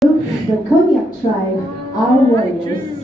The Konyak tribe are warriors.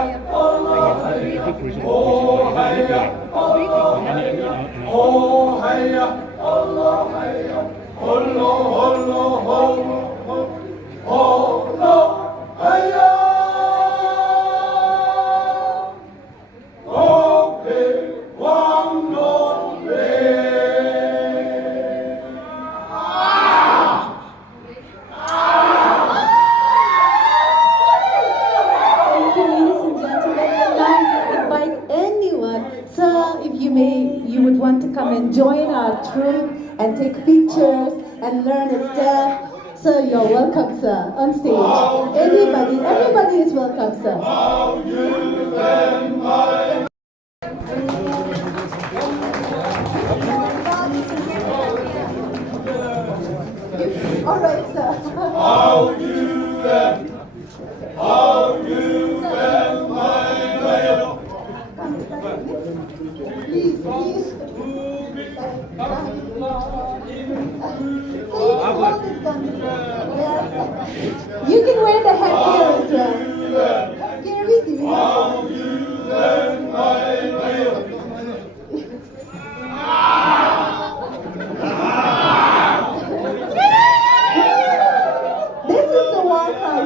ที่คุยสนุกคุยสนุกอันนี้Thank you, ladies and gentlemen. Now invite anyone. Sir, if you would want to come and join our troupe and take pictures and learn a step. Sir, you're welcome, sir, on stage. Everybody is welcome, sir. All right, sir. Please. So you can hold this gun. Yes. You can wear the headgear as well. Headgear with you. This is the war cry.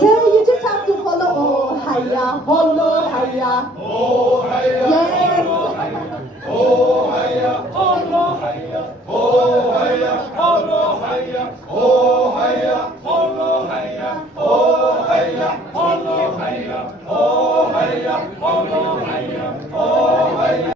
Sir, you just have to follow. Oh, hiya, hollow, hiya. Yes. Oh,